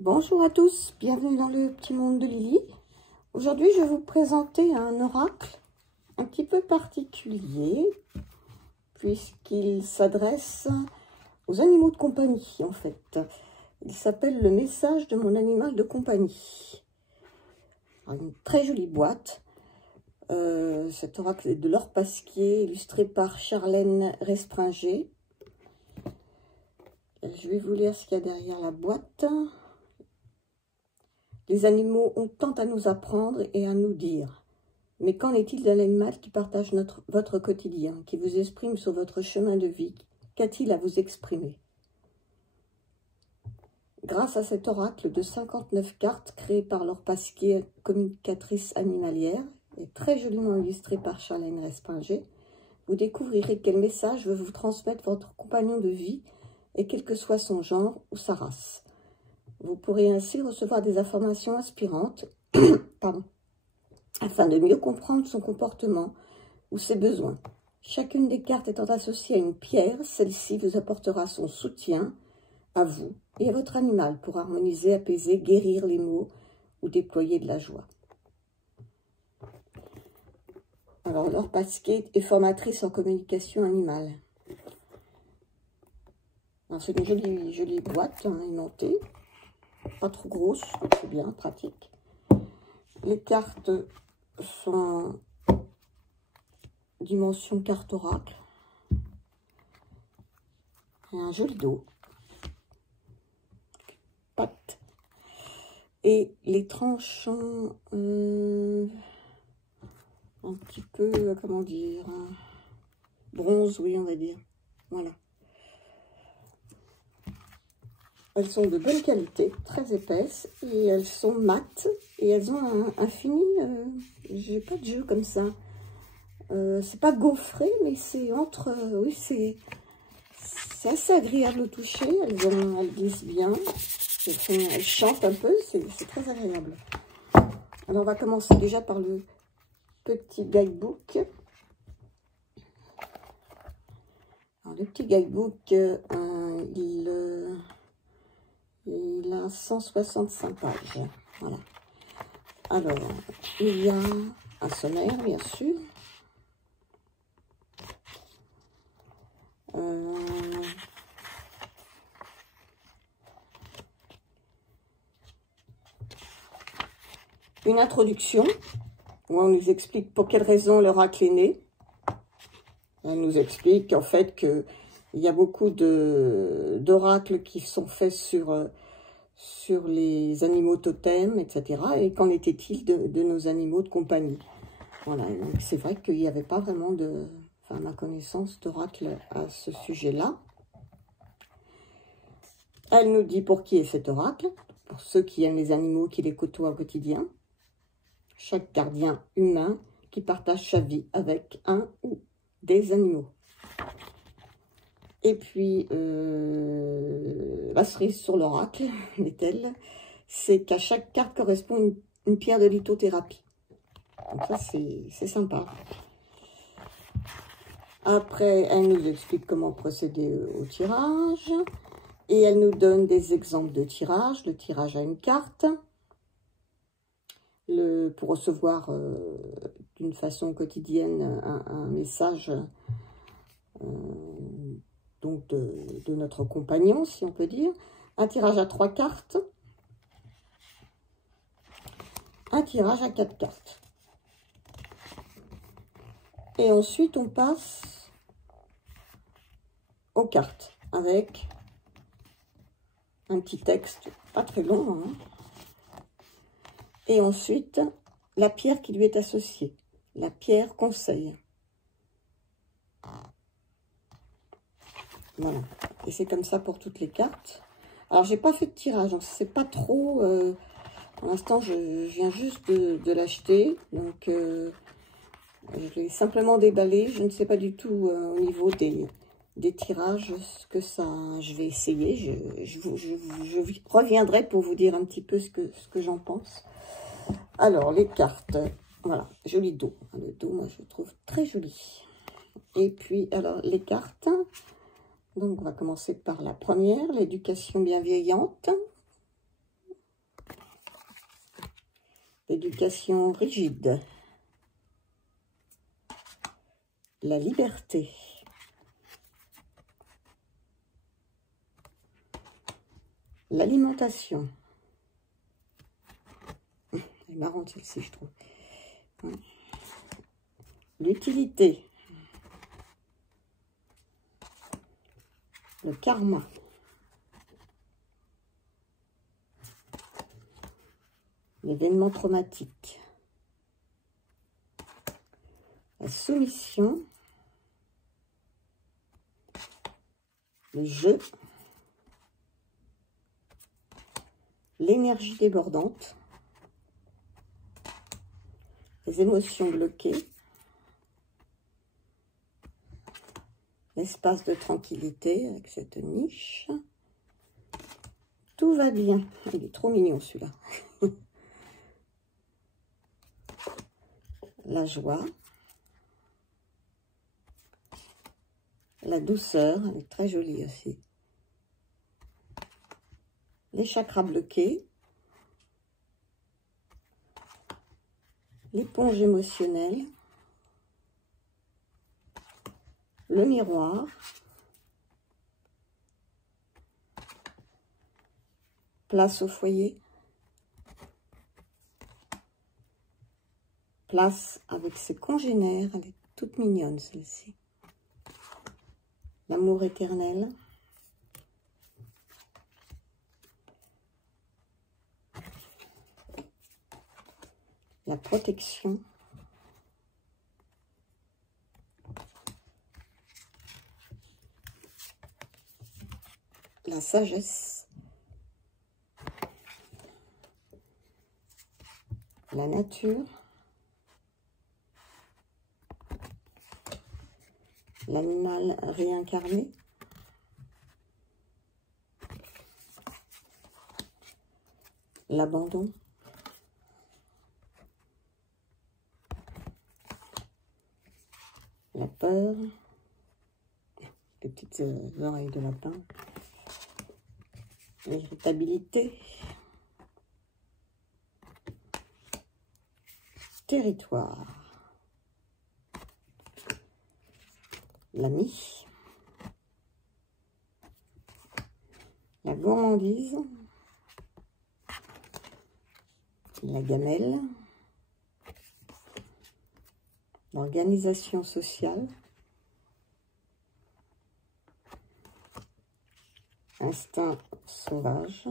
Bonjour à tous, bienvenue dans le petit monde de Lily. Aujourd'hui, je vais vous présenter un oracle un petit peu particulier, puisqu'il s'adresse aux animaux de compagnie, en fait. Il s'appelle le message de mon animal de compagnie. Alors, une très jolie boîte. Cet oracle est de l'or pasquier, illustré par Charlène Respringer. Je vais vous lire ce qu'il y a derrière la boîte. Les animaux ont tant à nous apprendre et à nous dire. Mais qu'en est-il d'un animal qui partage votre quotidien, qui vous exprime sur votre chemin de vie? Qu'a-t-il à vous exprimer? Grâce à cet oracle de 59 cartes créé par Laure Pasquier, communicatrice animalière, et très joliment illustré par Charlène Respringer, vous découvrirez quel message veut vous transmettre votre compagnon de vie, et quel que soit son genre ou sa race. Vous pourrez ainsi recevoir des informations inspirantes afin de mieux comprendre son comportement ou ses besoins. Chacune des cartes étant associée à une pierre, celle-ci vous apportera son soutien à vous et à votre animal pour harmoniser, apaiser, guérir les maux ou déployer de la joie. Alors, Laure Pasquier est formatrice en communication animale. C'est une jolie boîte aimentée, pas trop grosse, c'est bien, pratique. Les cartes sont dimension carte oracle. Et un joli dos. Pattes. Et les tranches sont un petit peu, comment dire, bronze, oui, on va dire. Voilà. Elles sont de bonne qualité, très épaisses, et elles sont mates, et elles ont un fini, j'ai pas de jeu comme ça. C'est pas gaufré, mais c'est entre, oui, c'est assez agréable au toucher, elles glissent bien, elles chantent un peu, c'est très agréable. Alors on va commencer déjà par le petit guidebook. Alors, le petit guidebook, il a 165 pages. Voilà. Alors, il y a un sommaire, bien sûr. Une introduction où on nous explique pour quelle raison l'oracle est né. Elle nous explique en fait qu'il y a beaucoup d'oracles qui sont faits sur les animaux totems, etc. Et qu'en était-il de nos animaux de compagnie? Voilà, donc c'est vrai qu'il n'y avait pas vraiment à ma connaissance, d'oracle à ce sujet-là. Elle nous dit pour qui est cet oracle, pour ceux qui aiment les animaux, qui les côtoient au quotidien. Chaque gardien humain qui partage sa vie avec un ou des animaux. Et puis, la cerise sur l'oracle, est-elle, c'est qu'à chaque carte correspond une pierre de lithothérapie. Donc ça, c'est sympa. Après, elle nous explique comment procéder au tirage. Et elle nous donne des exemples de tirage. Le tirage à une carte. Pour recevoir d'une façon quotidienne un message donc de notre compagnon, si on peut dire. Un tirage à 3 cartes. Un tirage à 4 cartes. Et ensuite, on passe aux cartes avec un petit texte, pas très long, hein. Et ensuite, la pierre qui lui est associée, la pierre conseil. Voilà, et c'est comme ça pour toutes les cartes. Alors, j'ai pas fait de tirage, donc c'est pas trop... pour l'instant, je viens juste de l'acheter, donc je l'ai simplement déballé. Je ne sais pas du tout au niveau des tirages ce que ça... Je vais essayer, je reviendrai pour vous dire un petit peu ce que j'en pense. Alors, les cartes, voilà, joli dos. Le dos, moi, je le trouve très joli. Et puis, alors, les cartes. Donc, on va commencer par la première, l'éducation bienveillante. l'éducation rigide, la liberté, l'alimentation. Elle est marrante celle-ci, je trouve. L'utilité, le karma, l'événement traumatique, la soumission, le jeu, l'énergie débordante, les émotions bloquées, l'espace de tranquillité avec cette niche. Tout va bien. Il est trop mignon celui-là. La joie, la douceur, elle est très jolie aussi. Les chakras bloqués, l'éponge émotionnelle, le miroir, place au foyer, place avec ses congénères, elle est toute mignonne celle-ci. L'amour éternel, la protection, la sagesse, la nature, l'animal réincarné, l'abandon, la peur, les petites oreilles de lapin, l'irritabilité, territoire, l'ami, la gourmandise, la gamelle, l'organisation sociale, instinct sauvage,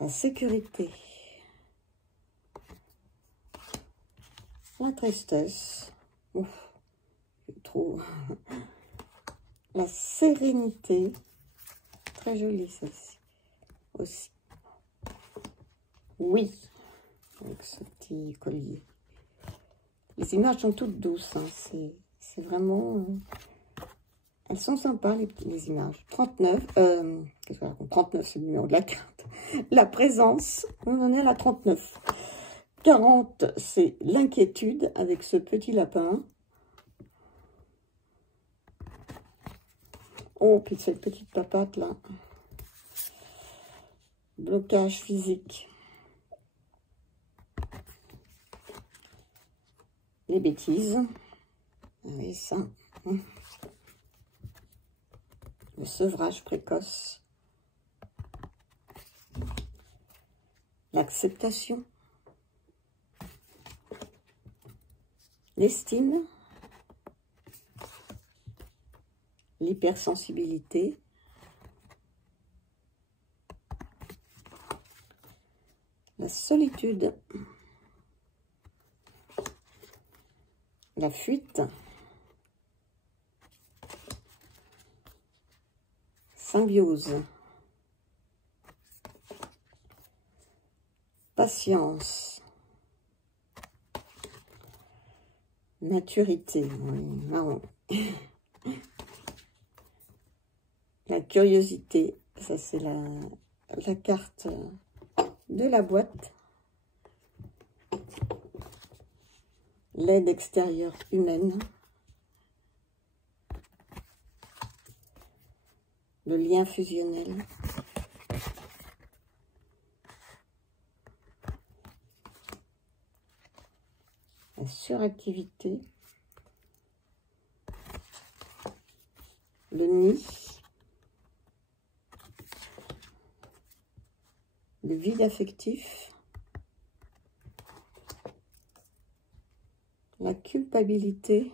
la sécurité, la tristesse, ouf, trop, la sérénité, très jolie celle-ci aussi, oui, avec ce petit collier. Les images sont toutes douces, hein. C'est vraiment... elles sont sympas, les images. 39, qu'est-ce que je raconte? 39, c'est le numéro de la carte. La présence, on en est à la 39. 40, c'est l'inquiétude avec ce petit lapin. Oh, puis cette petite papate là. Blocage physique. Les bêtises. Oui, ça. Le sevrage précoce. L'acceptation. L'estime. L'hypersensibilité. La solitude. La fuite. Symbiose. Patience. Maturité. Oui, marron. La curiosité. Ça, c'est la carte de la boîte. L'aide extérieure humaine. Le lien fusionnel. suractivité, le nid, le vide affectif, la culpabilité,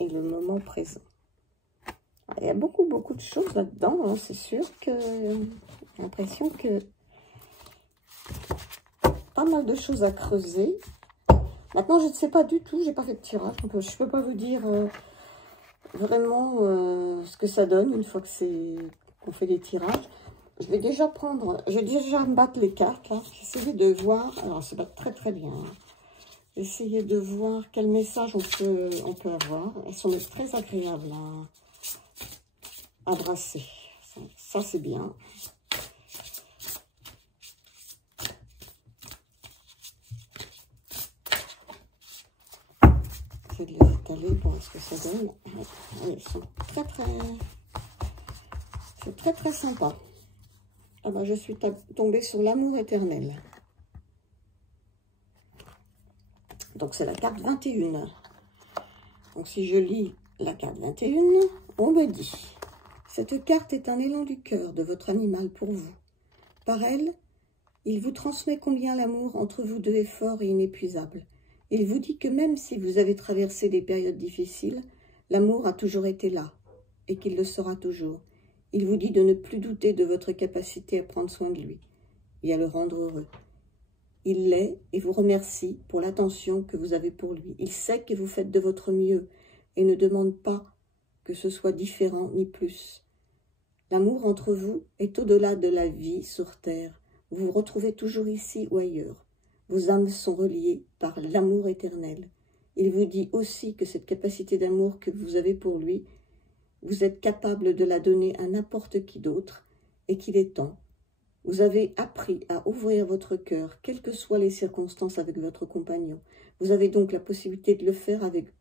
et le moment présent. Il y a beaucoup de choses là-dedans, hein. C'est sûr que j'ai l'impression que pas mal de choses à creuser. Maintenant, je ne sais pas du tout, j'ai pas fait de tirage, je peux pas vous dire vraiment ce que ça donne une fois que qu'on fait des tirages. Je vais déjà me battre les cartes, là. J'essaie de voir, alors ça va très bien. Hein. Essayer de voir quel message on peut avoir. Elles sont très agréables à brasser. Ça c'est bien. Je vais les étaler pour voir ce que ça donne. Elles sont c'est très sympa. Ah ben, je suis tombée sur l'amour éternel. Donc, c'est la carte 21. Donc, si je lis la carte 21, on me dit « Cette carte est un élan du cœur de votre animal pour vous. Par elle, il vous transmet combien l'amour entre vous deux est fort et inépuisable. Il vous dit que même si vous avez traversé des périodes difficiles, l'amour a toujours été là et qu'il le sera toujours. Il vous dit de ne plus douter de votre capacité à prendre soin de lui et à le rendre heureux. Il l'est et vous remercie pour l'attention que vous avez pour lui. Il sait que vous faites de votre mieux et ne demande pas que ce soit différent ni plus. L'amour entre vous est au-delà de la vie sur terre. Vous vous retrouvez toujours ici ou ailleurs. Vos âmes sont reliées par l'amour éternel. Il vous dit aussi que cette capacité d'amour que vous avez pour lui, vous êtes capable de la donner à n'importe qui d'autre et qu'il est temps. Vous avez appris à ouvrir votre cœur, quelles que soient les circonstances avec votre compagnon. Vous avez donc la possibilité de le faire avec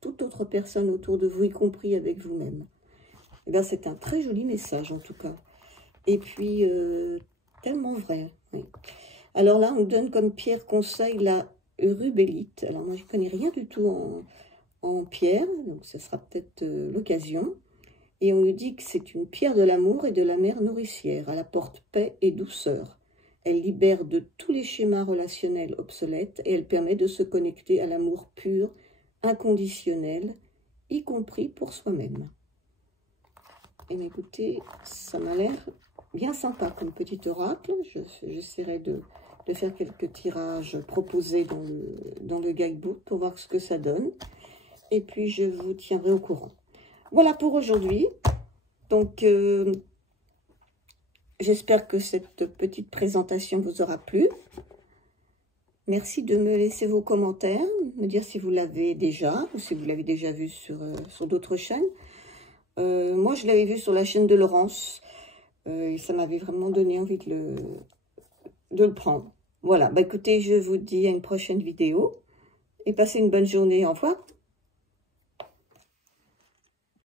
toute autre personne autour de vous, y compris avec vous-même. Eh bien, c'est un très joli message, en tout cas. Et puis, tellement vrai. Oui. Alors là, on donne comme pierre conseil la rubellite. Alors, moi, je ne connais rien du tout en pierre, donc ça sera peut-être l'occasion. Et on nous dit que c'est une pierre de l'amour et de la mère nourricière. Elle apporte paix et douceur. Elle libère de tous les schémas relationnels obsolètes et elle permet de se connecter à l'amour pur, inconditionnel, y compris pour soi-même. Et bien, écoutez, ça m'a l'air bien sympa comme petit oracle. J'essaierai de faire quelques tirages proposés dans le guidebook pour voir ce que ça donne. Et puis, je vous tiendrai au courant. Voilà pour aujourd'hui. Donc, j'espère que cette petite présentation vous aura plu. Merci de me laisser vos commentaires, me dire si vous l'avez déjà ou si vous l'avez déjà vu sur d'autres chaînes. Moi, je l'avais vu sur la chaîne de Laurence. Et ça m'avait vraiment donné envie de le prendre. Voilà, bah écoutez, je vous dis à une prochaine vidéo. Et passez une bonne journée. Au revoir.